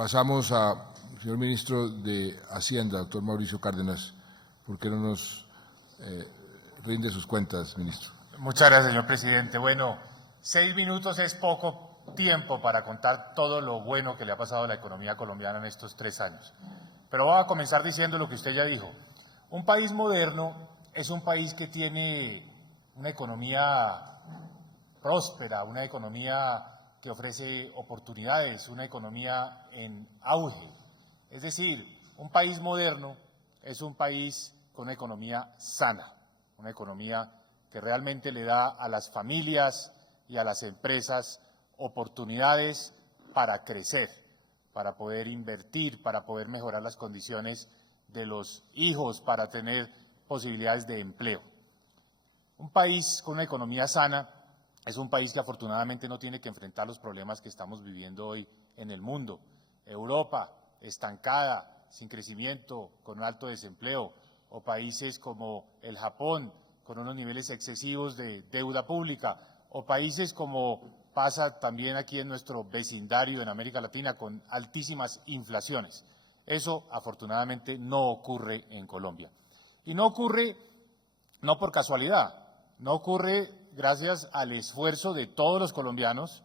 Pasamos al señor ministro de Hacienda, doctor Mauricio Cárdenas. ¿Por qué no nos rinde sus cuentas, ministro? Muchas gracias, señor presidente. Bueno, 6 minutos es poco tiempo para contar todo lo bueno que le ha pasado a la economía colombiana en estos 3 años. Pero voy a comenzar diciendo lo que usted ya dijo. Un país moderno es un país que tiene una economía próspera, una economía que ofrece oportunidades, una economía en auge. Es decir, un país moderno es un país con una economía sana, una economía que realmente le da a las familias y a las empresas oportunidades para crecer, para poder invertir, para poder mejorar las condiciones de los hijos, para tener posibilidades de empleo. Un país con una economía sana es un país que afortunadamente no tiene que enfrentar los problemas que estamos viviendo hoy en el mundo. Europa estancada, sin crecimiento, con un alto desempleo, o países como el Japón, con unos niveles excesivos de deuda pública, o países como pasa también aquí en nuestro vecindario en América Latina, con altísimas inflaciones. Eso afortunadamente no ocurre en Colombia. Y no ocurre no por casualidad, no ocurre gracias al esfuerzo de todos los colombianos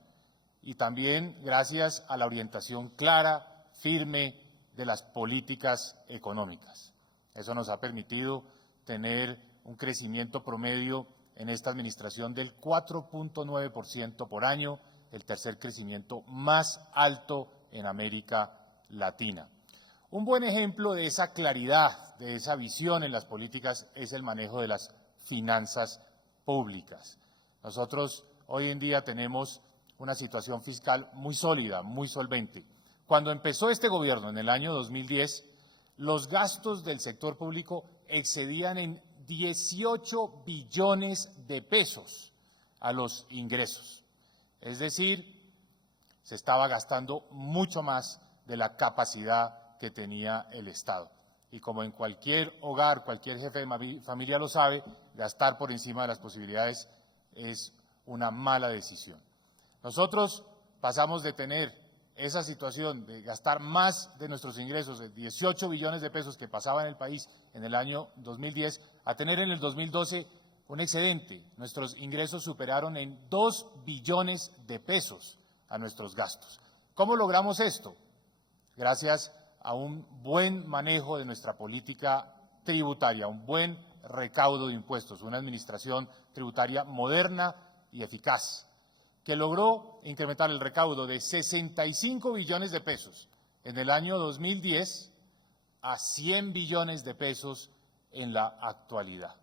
y también gracias a la orientación clara, firme de las políticas económicas. Eso nos ha permitido tener un crecimiento promedio en esta administración del 4.9% por año, el tercer crecimiento más alto en América Latina. Un buen ejemplo de esa claridad, de esa visión en las políticas es el manejo de las finanzas públicas. Nosotros hoy en día tenemos una situación fiscal muy sólida, muy solvente. Cuando empezó este gobierno en el año 2010, los gastos del sector público excedían en 18 billones de pesos a los ingresos. Es decir, se estaba gastando mucho más de la capacidad que tenía el Estado. Y como en cualquier hogar, cualquier jefe de familia lo sabe, gastar por encima de las posibilidades es una mala decisión. Nosotros pasamos de tener esa situación de gastar más de nuestros ingresos, de 18 billones de pesos que pasaba en el país en el año 2010, a tener en el 2012 un excedente. Nuestros ingresos superaron en 2 billones de pesos a nuestros gastos. ¿Cómo logramos esto? Gracias a un buen manejo de nuestra política tributaria, un buen recaudo de impuestos, una administración tributaria moderna y eficaz, que logró incrementar el recaudo de 65 billones de pesos en el año 2010 a 100 billones de pesos en la actualidad.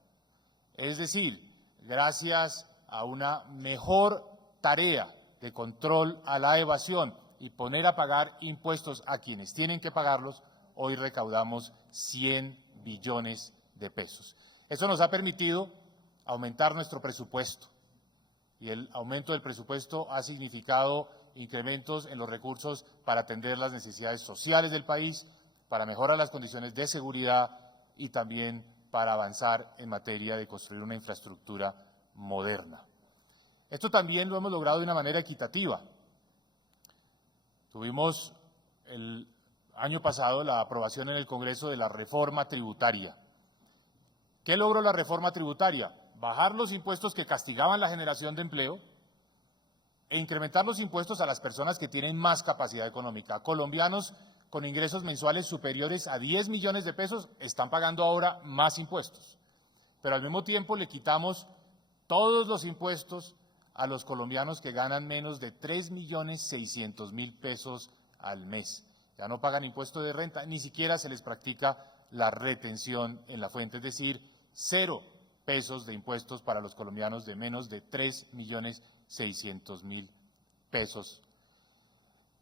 Es decir, gracias a una mejor tarea de control a la evasión y poner a pagar impuestos a quienes tienen que pagarlos, hoy recaudamos 100 billones de pesos. Eso nos ha permitido aumentar nuestro presupuesto y el aumento del presupuesto ha significado incrementos en los recursos para atender las necesidades sociales del país, para mejorar las condiciones de seguridad y también para avanzar en materia de construir una infraestructura moderna. Esto también lo hemos logrado de una manera equitativa. Tuvimos el año pasado la aprobación en el Congreso de la reforma tributaria. ¿Qué logró la reforma tributaria? Bajar los impuestos que castigaban la generación de empleo e incrementar los impuestos a las personas que tienen más capacidad económica. Colombianos con ingresos mensuales superiores a 10 millones de pesos están pagando ahora más impuestos, pero al mismo tiempo le quitamos todos los impuestos a los colombianos que ganan menos de 3.600.000 pesos al mes. Ya no pagan impuesto de renta, ni siquiera se les practica la retención en la fuente, es decir, 0 pesos de impuestos para los colombianos de menos de 3.600.000 pesos.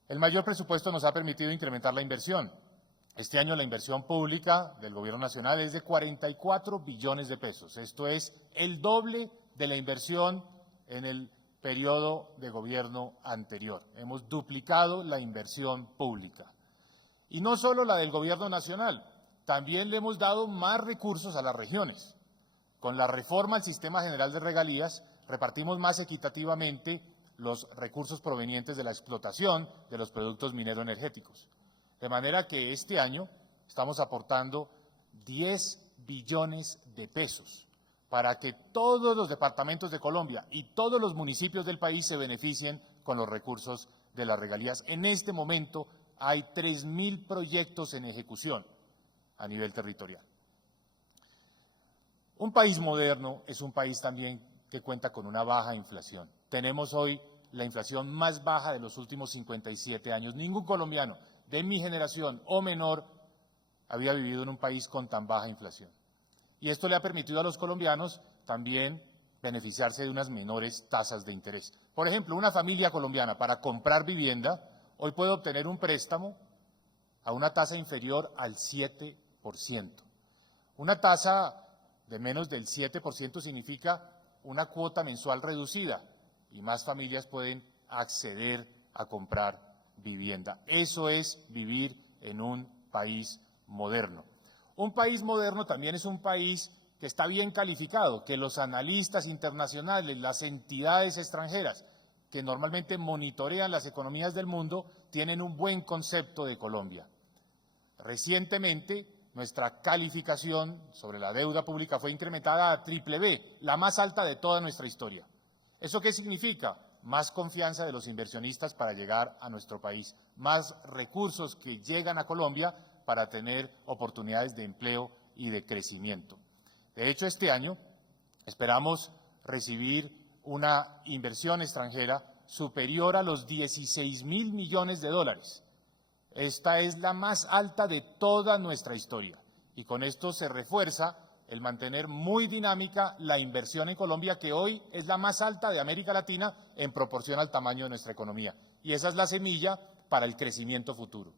El mayor presupuesto nos ha permitido incrementar la inversión. Este año la inversión pública del Gobierno Nacional es de 44 billones de pesos. Esto es el doble de la inversión en el periodo de gobierno anterior. Hemos duplicado la inversión pública. Y no solo la del Gobierno Nacional, también le hemos dado más recursos a las regiones. Con la reforma al Sistema General de Regalías, repartimos más equitativamente los recursos provenientes de la explotación de los productos minero-energéticos. De manera que este año estamos aportando 10 billones de pesos para que todos los departamentos de Colombia y todos los municipios del país se beneficien con los recursos de las regalías. En este momento hay 3.000 proyectos en ejecución a nivel territorial. Un país moderno es un país también que cuenta con una baja inflación. Tenemos hoy la inflación más baja de los últimos 57 años. Ningún colombiano de mi generación o menor había vivido en un país con tan baja inflación. Y esto le ha permitido a los colombianos también beneficiarse de unas menores tasas de interés. Por ejemplo, una familia colombiana para comprar vivienda hoy puede obtener un préstamo a una tasa inferior al 7%. Una tasa de menos del 7% significa una cuota mensual reducida y más familias pueden acceder a comprar vivienda. Eso es vivir en un país moderno. Un país moderno también es un país que está bien calificado, que los analistas internacionales, las entidades extranjeras que normalmente monitorean las economías del mundo, tienen un buen concepto de Colombia. Recientemente, nuestra calificación sobre la deuda pública fue incrementada a BBB, la más alta de toda nuestra historia. ¿Eso qué significa? Más confianza de los inversionistas para llegar a nuestro país, más recursos que llegan a Colombia para tener oportunidades de empleo y de crecimiento. De hecho, este año esperamos recibir una inversión extranjera superior a los 16.000 millones de dólares. Esta es la más alta de toda nuestra historia y con esto se refuerza el mantener muy dinámica la inversión en Colombia, que hoy es la más alta de América Latina en proporción al tamaño de nuestra economía. Y esa es la semilla para el crecimiento futuro.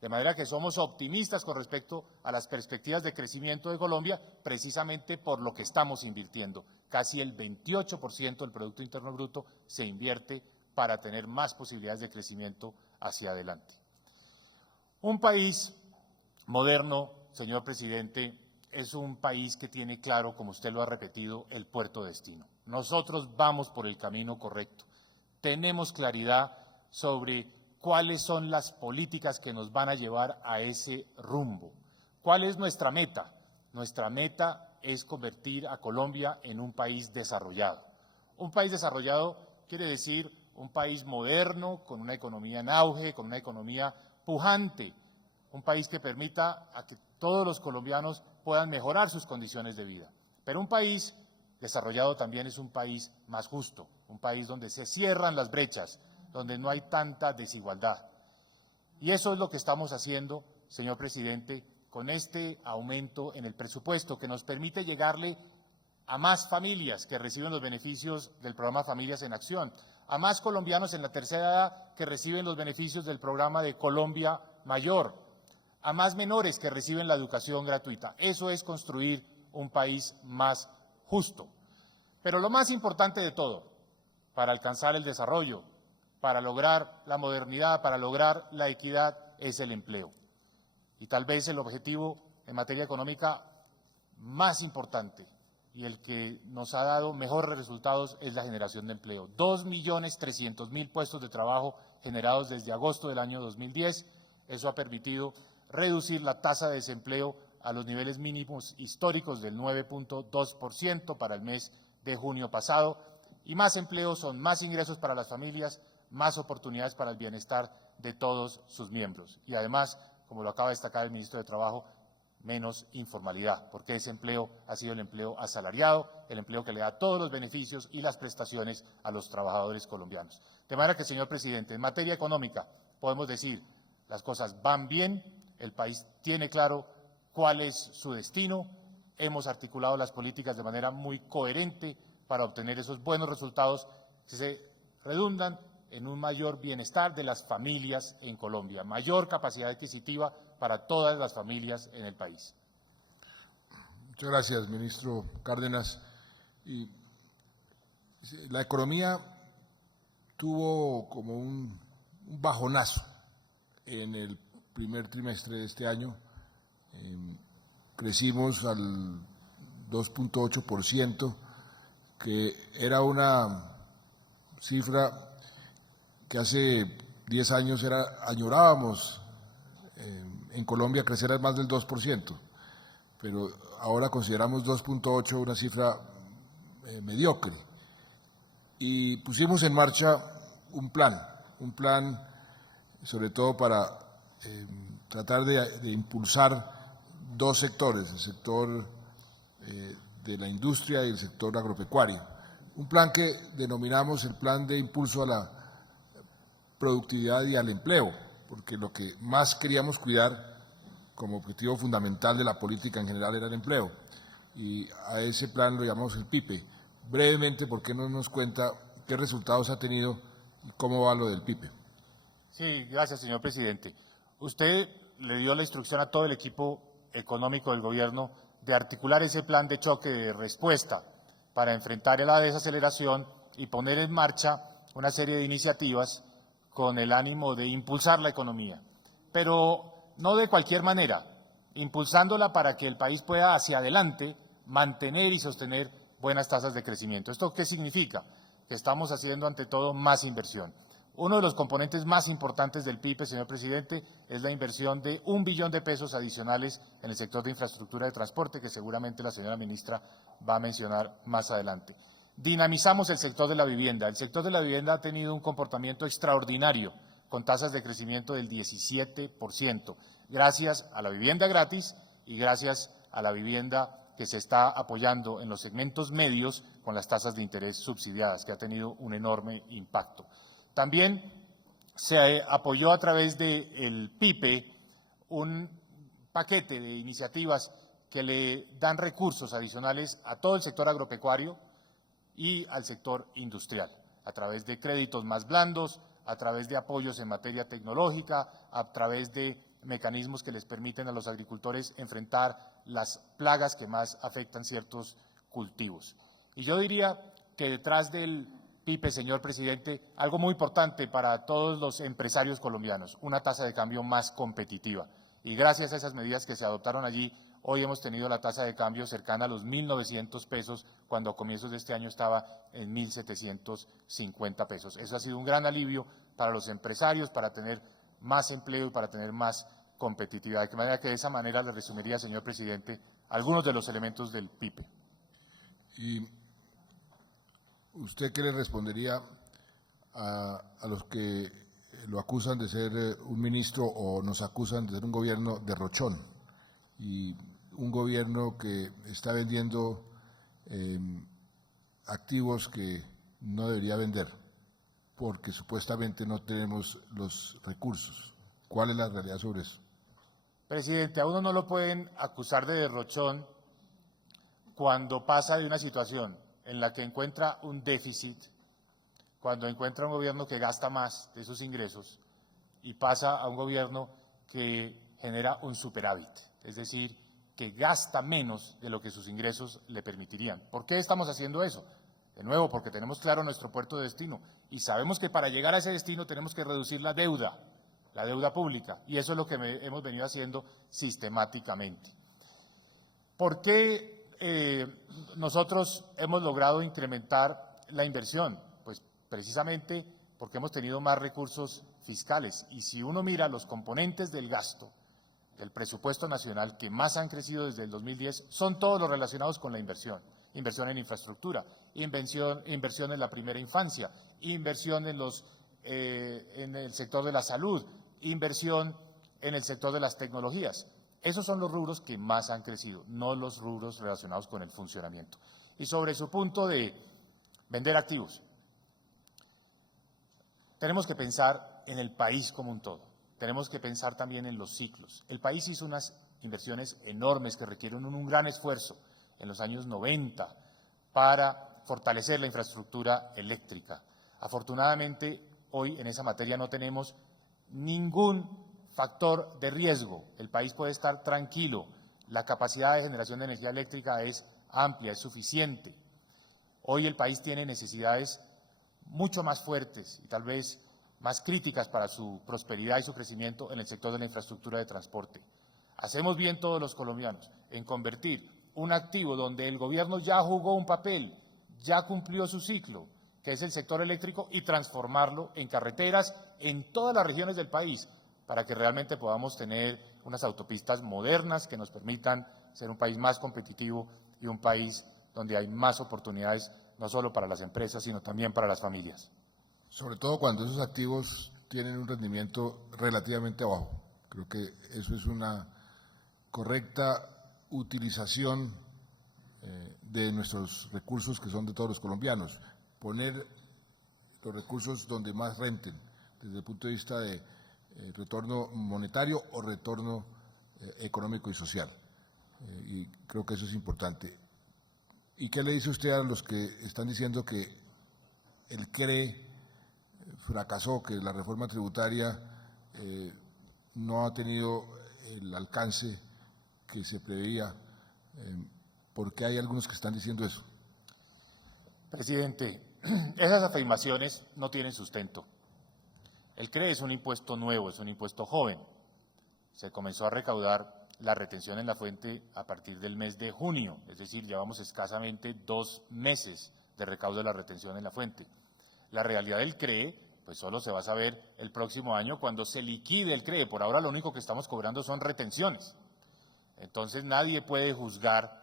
De manera que somos optimistas con respecto a las perspectivas de crecimiento de Colombia, precisamente por lo que estamos invirtiendo. Casi el 28% del Producto Interno Bruto se invierte para tener más posibilidades de crecimiento hacia adelante. Un país moderno, señor presidente, es un país que tiene claro, como usted lo ha repetido, el puerto destino. Nosotros vamos por el camino correcto. Tenemos claridad sobre cuáles son las políticas que nos van a llevar a ese rumbo. ¿Cuál es nuestra meta? Nuestra meta es convertir a Colombia en un país desarrollado. Un país desarrollado quiere decir un país moderno, con una economía en auge, con una economía pujante, un país que permita a que todos los colombianos puedan mejorar sus condiciones de vida. Pero un país desarrollado también es un país más justo, un país donde se cierran las brechas, donde no hay tanta desigualdad. Y eso es lo que estamos haciendo, señor presidente, con este aumento en el presupuesto que nos permite llegarle a más familias que reciben los beneficios del programa Familias en Acción, a más colombianos en la tercera edad que reciben los beneficios del programa de Colombia Mayor, a más menores que reciben la educación gratuita. Eso es construir un país más justo. Pero lo más importante de todo, para alcanzar el desarrollo, para lograr la modernidad, para lograr la equidad, es el empleo. Y tal vez el objetivo en materia económica más importante y el que nos ha dado mejores resultados es la generación de empleo. 2.300.000 puestos de trabajo generados desde agosto del año 2010. Eso ha permitido reducir la tasa de desempleo a los niveles mínimos históricos del 9.2% para el mes de junio pasado. Y más empleo son más ingresos para las familias, más oportunidades para el bienestar de todos sus miembros. Y además, como lo acaba de destacar el ministro de Trabajo, menos informalidad, porque ese empleo ha sido el empleo asalariado, el empleo que le da todos los beneficios y las prestaciones a los trabajadores colombianos. De manera que, señor presidente, en materia económica podemos decir las cosas van bien, el país tiene claro cuál es su destino, hemos articulado las políticas de manera muy coherente para obtener esos buenos resultados que se redundan en un mayor bienestar de las familias en Colombia, mayor capacidad adquisitiva para todas las familias en el país. Muchas gracias, ministro Cárdenas. Y la economía tuvo como un bajonazo en el primer trimestre de este año. Crecimos al 2.8%, que era una cifra que hace 10 años añorábamos en Colombia crecerá más del 2%, pero ahora consideramos 2.8 una cifra mediocre. Y pusimos en marcha un plan sobre todo para tratar de impulsar dos sectores, el sector de la industria y el sector agropecuario. Un plan que denominamos el Plan de Impulso a la Productividad y al Empleo, porque lo que más queríamos cuidar como objetivo fundamental de la política en general era el empleo. Y a ese plan lo llamamos el PIPE. Brevemente, ¿por qué no nos cuenta qué resultados ha tenido y cómo va lo del PIPE? Sí, gracias, señor presidente. Usted le dio la instrucción a todo el equipo económico del gobierno de articular ese plan de choque de respuesta para enfrentar la desaceleración y poner en marcha una serie de iniciativas con el ánimo de impulsar la economía, pero no de cualquier manera, impulsándola para que el país pueda hacia adelante mantener y sostener buenas tasas de crecimiento. ¿Esto qué significa? Que estamos haciendo ante todo más inversión. Uno de los componentes más importantes del PIPE, señor presidente, es la inversión de 1 billón de pesos adicionales en el sector de infraestructura de transporte, que seguramente la señora ministra va a mencionar más adelante. Dinamizamos el sector de la vivienda. El sector de la vivienda ha tenido un comportamiento extraordinario, con tasas de crecimiento del 17%, gracias a la vivienda gratis y gracias a la vivienda que se está apoyando en los segmentos medios con las tasas de interés subsidiadas, que ha tenido un enorme impacto. También se apoyó a través del PIPE un paquete de iniciativas que le dan recursos adicionales a todo el sector agropecuario y al sector industrial, a través de créditos más blandos, a través de apoyos en materia tecnológica, a través de mecanismos que les permiten a los agricultores enfrentar las plagas que más afectan ciertos cultivos. Y yo diría que detrás del PIPE, señor presidente, algo muy importante para todos los empresarios colombianos, una tasa de cambio más competitiva. Y gracias a esas medidas que se adoptaron allí, hoy hemos tenido la tasa de cambio cercana a los 1.900 pesos, cuando a comienzos de este año estaba en 1.750 pesos. Eso ha sido un gran alivio para los empresarios, para tener más empleo y para tener más competitividad. De manera que de esa manera le resumiría, señor presidente, algunos de los elementos del PIPE. ¿Y usted qué le respondería a los que lo acusan de ser un ministro o nos acusan de ser un gobierno derrochón y un gobierno que está vendiendo activos que no debería vender porque supuestamente no tenemos los recursos? ¿Cuál es la realidad sobre eso? Presidente, a uno no lo pueden acusar de derrochón cuando pasa de una situación en la que encuentra un déficit, cuando encuentra un gobierno que gasta más de sus ingresos y pasa a un gobierno que genera un superávit, es decir, que gasta menos de lo que sus ingresos le permitirían. ¿Por qué estamos haciendo eso? De nuevo, porque tenemos claro nuestro puerto de destino y sabemos que para llegar a ese destino tenemos que reducir la deuda pública, y eso es lo que hemos venido haciendo sistemáticamente. ¿Por qué nosotros hemos logrado incrementar la inversión? Pues precisamente porque hemos tenido más recursos fiscales, y si uno mira los componentes del gasto del presupuesto nacional que más han crecido desde el 2010, son todos los relacionados con la inversión. Inversión en infraestructura, inversión en la primera infancia, inversión en el sector de la salud, inversión en el sector de las tecnologías. Esos son los rubros que más han crecido, no los rubros relacionados con el funcionamiento. Y sobre su punto de vender activos, tenemos que pensar en el país como un todo, tenemos que pensar también en los ciclos. El país hizo unas inversiones enormes que requieren un gran esfuerzo en los años 90 para fortalecer la infraestructura eléctrica. Afortunadamente, hoy en esa materia no tenemos ningún factor de riesgo. El país puede estar tranquilo. La capacidad de generación de energía eléctrica es amplia, es suficiente. Hoy el país tiene necesidades mucho más fuertes y tal vez más críticas para su prosperidad y su crecimiento en el sector de la infraestructura de transporte. Hacemos bien todos los colombianos en convertir un activo donde el gobierno ya jugó un papel, ya cumplió su ciclo, que es el sector eléctrico, y transformarlo en carreteras en todas las regiones del país, para que realmente podamos tener unas autopistas modernas que nos permitan ser un país más competitivo y un país donde hay más oportunidades, no solo para las empresas, sino también para las familias. Sobre todo cuando esos activos tienen un rendimiento relativamente bajo. Creo que eso es una correcta utilización de nuestros recursos, que son de todos los colombianos. Poner los recursos donde más renten, desde el punto de vista de retorno monetario o retorno económico y social. Y creo que eso es importante. ¿Y qué le dice usted a los que están diciendo que el CRE fracasó, que la reforma tributaria no ha tenido el alcance que se preveía? ¿Por qué hay algunos que están diciendo eso? Presidente, esas afirmaciones no tienen sustento. El CRE es un impuesto nuevo, es un impuesto joven. Se comenzó a recaudar la retención en la fuente a partir del mes de junio, es decir, llevamos escasamente 2 meses de recaudo de la retención en la fuente. La realidad del CRE, pues solo se va a saber el próximo año cuando se liquide el CRE. Por ahora lo único que estamos cobrando son retenciones. Entonces nadie puede juzgar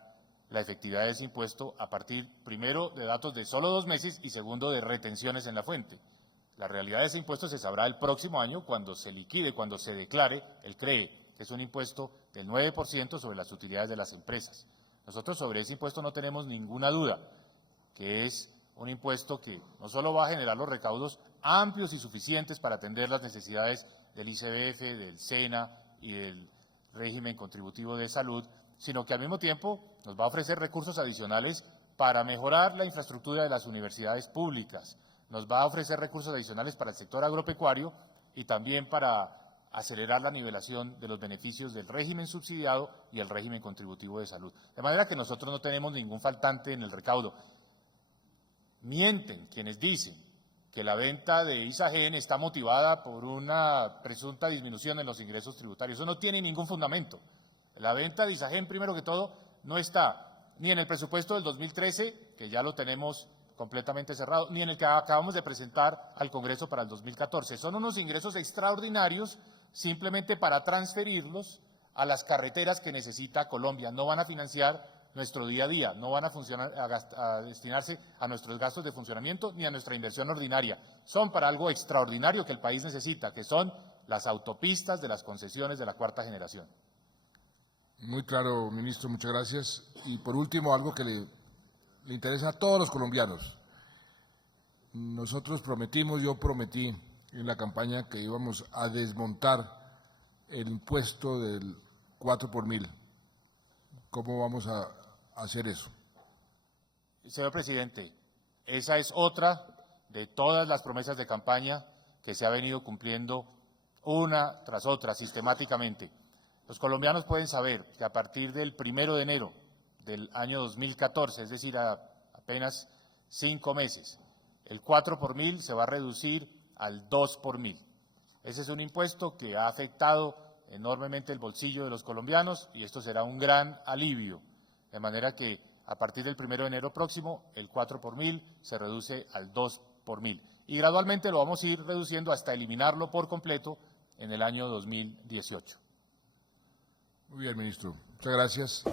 la efectividad de ese impuesto a partir, primero, de datos de solo 2 meses y segundo, de retenciones en la fuente. La realidad de ese impuesto se sabrá el próximo año cuando se liquide, cuando se declare el CRE, que es un impuesto del 9% sobre las utilidades de las empresas. Nosotros sobre ese impuesto no tenemos ninguna duda, que es un impuesto que no solo va a generar los recaudos amplios y suficientes para atender las necesidades del ICBF, del SENA y del régimen contributivo de salud, sino que al mismo tiempo nos va a ofrecer recursos adicionales para mejorar la infraestructura de las universidades públicas, nos va a ofrecer recursos adicionales para el sector agropecuario y también para acelerar la nivelación de los beneficios del régimen subsidiado y el régimen contributivo de salud. De manera que nosotros no tenemos ningún faltante en el recaudo. Mienten quienes dicen que la venta de Isagen está motivada por una presunta disminución en los ingresos tributarios. Eso no tiene ningún fundamento. La venta de Isagen, primero que todo, no está ni en el presupuesto del 2013, que ya lo tenemos completamente cerrado, ni en el que acabamos de presentar al Congreso para el 2014. Son unos ingresos extraordinarios simplemente para transferirlos a las carreteras que necesita Colombia. No van a financiar nuestro día a día, no van a destinarse a nuestros gastos de funcionamiento ni a nuestra inversión ordinaria. Son para algo extraordinario que el país necesita, que son las autopistas de las concesiones de la 4ª generación. Muy claro, ministro, muchas gracias. Y por último, algo que le interesa a todos los colombianos. Nosotros prometimos, yo prometí en la campaña que íbamos a desmontar el impuesto del 4 por 1000. ¿Cómo vamos a hacer eso? Señor presidente, esa es otra de todas las promesas de campaña que se ha venido cumpliendo una tras otra sistemáticamente. Los colombianos pueden saber que a partir del 1 de enero del año 2014, es decir, a apenas 5 meses, el 4 por 1000 se va a reducir al 2 por 1000. Ese es un impuesto que ha afectado enormemente el bolsillo de los colombianos y esto será un gran alivio, de manera que a partir del 1 de enero próximo el 4 por 1000 se reduce al 2 por 1000 y gradualmente lo vamos a ir reduciendo hasta eliminarlo por completo en el año 2018. Muy bien, ministro. Muchas gracias.